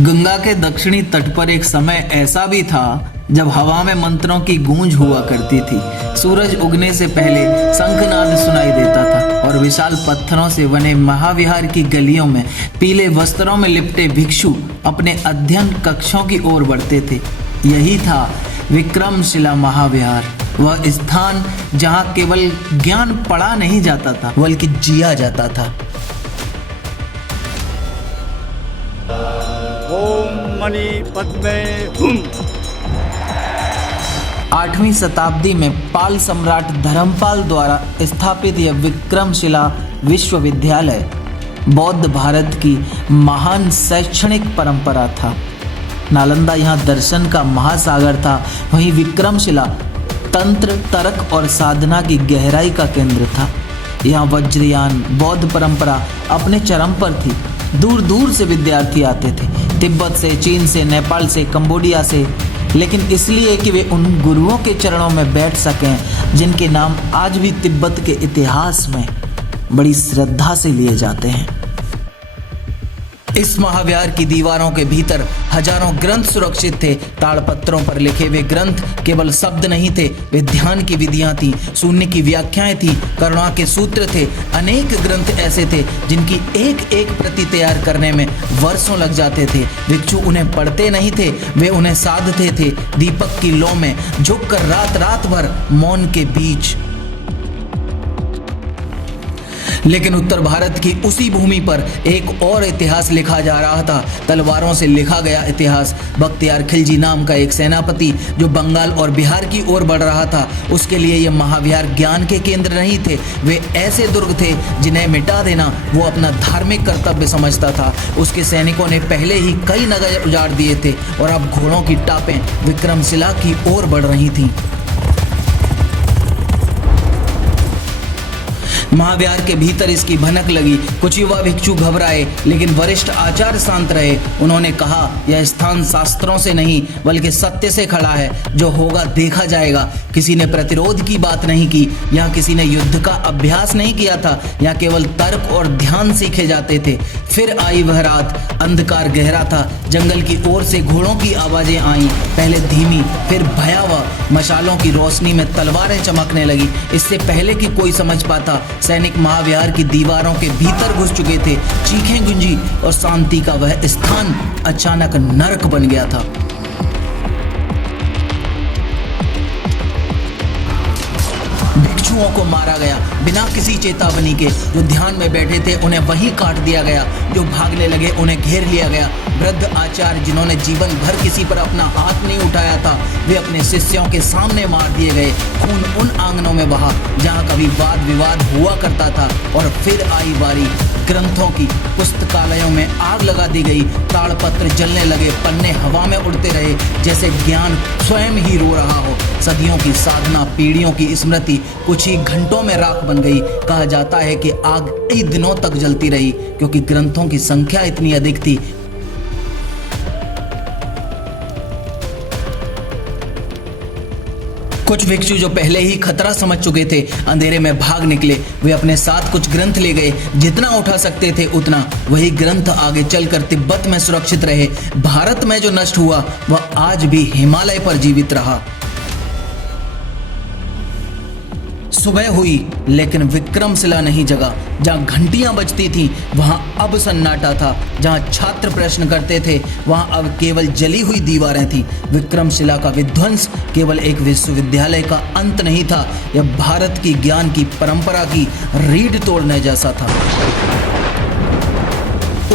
गंगा के दक्षिणी तट पर एक समय ऐसा भी था जब हवा में मंत्रों की गूंज हुआ करती थी। सूरज उगने से पहले शंखनाद सुनाई देता था और विशाल पत्थरों से बने महाविहार की गलियों में पीले वस्त्रों में लिपटे भिक्षु अपने अध्ययन कक्षों की ओर बढ़ते थे। यही था विक्रमशिला महाविहार, वह स्थान जहां केवल ज्ञान पढ़ा नहीं जाता था बल्कि जिया जाता था। ओम मणि पद्मे हुम। 8वीं शताब्दी में पाल सम्राट धर्मपाल द्वारा स्थापित यह विक्रमशिला विश्वविद्यालय बौद्ध भारत की महान शैक्षणिक परंपरा था। नालंदा यहाँ दर्शन का महासागर था, वहीं विक्रमशिला तंत्र, तर्क और साधना की गहराई का केंद्र था। यहाँ वज्रयान बौद्ध परंपरा अपने चरम पर थी। दूर दूर से विद्यार्थी आते थे, तिब्बत से, चीन से, नेपाल से, कंबोडिया से, लेकिन इसलिए कि वे उन गुरुओं के चरणों में बैठ सकें जिनके नाम आज भी तिब्बत के इतिहास में बड़ी श्रद्धा से लिए जाते हैं। इस महाविहार की दीवारों के भीतर हजारों ग्रंथ सुरक्षित थे। ताड़पत्रों पर लिखे वे ग्रंथ केवल शब्द नहीं थे, वे ध्यान की विधियां थी, शून्य की व्याख्याएं थी, करुणा के सूत्र थे। अनेक ग्रंथ ऐसे थे जिनकी एक एक प्रति तैयार करने में वर्षों लग जाते थे। भिक्षु उन्हें पढ़ते नहीं थे, वे उन्हें साधते थे, दीपक की लौ में झुककर रात रात भर मौन के बीच। लेकिन उत्तर भारत की उसी भूमि पर एक और इतिहास लिखा जा रहा था, तलवारों से लिखा गया इतिहास। बख्तियार खिलजी नाम का एक सेनापति जो बंगाल और बिहार की ओर बढ़ रहा था, उसके लिए ये महाविहार ज्ञान के केंद्र नहीं थे, वे ऐसे दुर्ग थे जिन्हें मिटा देना वो अपना धार्मिक कर्तव्य समझता था। उसके सैनिकों ने पहले ही कई नगर उजाड़ दिए थे और अब घोड़ों की टापें विक्रमशिला की ओर बढ़ रही थीं। महाविहार के भीतर इसकी भनक लगी। कुछ युवा भिक्षु घबराए, लेकिन वरिष्ठ आचार्य शांत रहे। उन्होंने कहा, यह स्थान शास्त्रों से नहीं बल्कि सत्य से खड़ा है, जो होगा देखा जाएगा। किसी ने प्रतिरोध की बात नहीं की, यहाँ किसी ने युद्ध का अभ्यास नहीं किया था, यहाँ केवल तर्क और ध्यान सीखे जाते थे। फिर आई वह रात, अंधकार गहरा था, जंगल की ओर से घोड़ों की आवाजें आईं, पहले धीमी फिर भयावह। मशालों की रोशनी में तलवारें चमकने लगी। इससे पहले कि कोई समझ पाता, सैनिक महाविहार की दीवारों के भीतर घुस चुके थे। चीखें गूंजी और शांति का वह स्थान अचानक नरक बन गया था। भिक्षुओं को मारा गया बिना किसी चेतावनी के। जो ध्यान में बैठे थे उन्हें वहीं काट दिया गया, जो भागने लगे उन्हें घेर लिया गया। वृद्ध आचार्य जिन्होंने जीवन भर किसी पर अपना हाथ नहीं उठाया था, वे अपने शिष्यों के सामने मार दिए गए। खून उन आंगनों में बहा जहाँ कभी वाद विवाद हुआ करता था। और फिर आई बारी ग्रंथों की। पुस्तकालयों में आग लगा दी गई, ताड़पत्र जलने लगे, पन्ने हवा में उड़ते रहे जैसे ज्ञान स्वयं ही रो रहा हो। सदियों की साधना, पीढ़ियों की स्मृति कुछ ही घंटों में राख बन गई। कहा जाता है कि आग कई दिनों तक जलती रही क्योंकि ग्रंथों की संख्या इतनी अधिक थी। कुछ भिक्षु जो पहले ही खतरा समझ चुके थे, अंधेरे में भाग निकले। वे अपने साथ कुछ ग्रंथ ले गए, जितना उठा सकते थे उतना। वही ग्रंथ आगे चलकर तिब्बत में सुरक्षित रहे। भारत में जो नष्ट हुआ वह आज भी हिमालय पर जीवित रहा। सुबह हुई लेकिन विक्रमशिला नहीं जगा। जहाँ घंटियां बजती थीं वहाँ अब सन्नाटा था। जहाँ छात्र प्रश्न करते थे वहाँ अब केवल जली हुई दीवारें थीं। विक्रमशिला का विध्वंस केवल एक विश्वविद्यालय का अंत नहीं था, यह भारत की ज्ञान की परंपरा की रीढ़ तोड़ने जैसा था।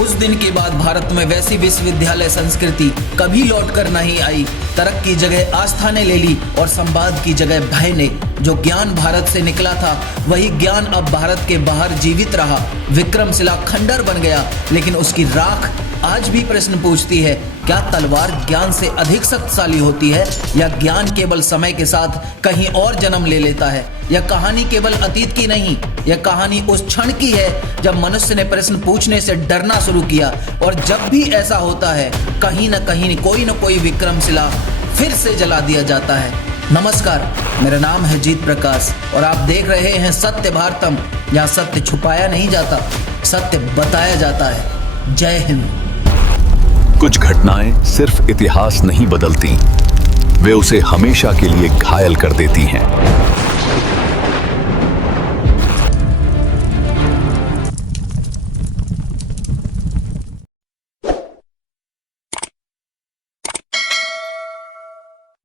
उस दिन के बाद भारत में वैसी विश्वविद्यालय संस्कृति कभी लौटकर नहीं आई। तर्क की जगह आस्था ने ले ली और संवाद की जगह भय ने। जो ज्ञान भारत से निकला था वही ज्ञान अब भारत के बाहर जीवित रहा। विक्रमशिला खंडर बन गया, लेकिन उसकी राख आज भी प्रश्न पूछती है, क्या तलवार ज्ञान से अधिक शक्तिशाली होती है, या ज्ञान केवल समय के साथ कहीं और जन्म ले लेता है? यह कहानी केवल अतीत की नहीं, यह कहानी उस क्षण की है जब मनुष्य ने प्रश्न पूछने से डरना शुरू किया। और जब भी ऐसा होता है, कहीं न कहीं कोई न कोई विक्रमशिला फिर से जला दिया जाता है। नमस्कार, मेरा नाम है जीत प्रकाश और आप देख रहे हैं सत्य भारतम, जहाँ सत्य छुपाया नहीं जाता, सत्य बताया जाता है। जय हिंद। कुछ घटनाएं सिर्फ इतिहास नहीं बदलती, वे उसे हमेशा के लिए घायल कर देती हैं।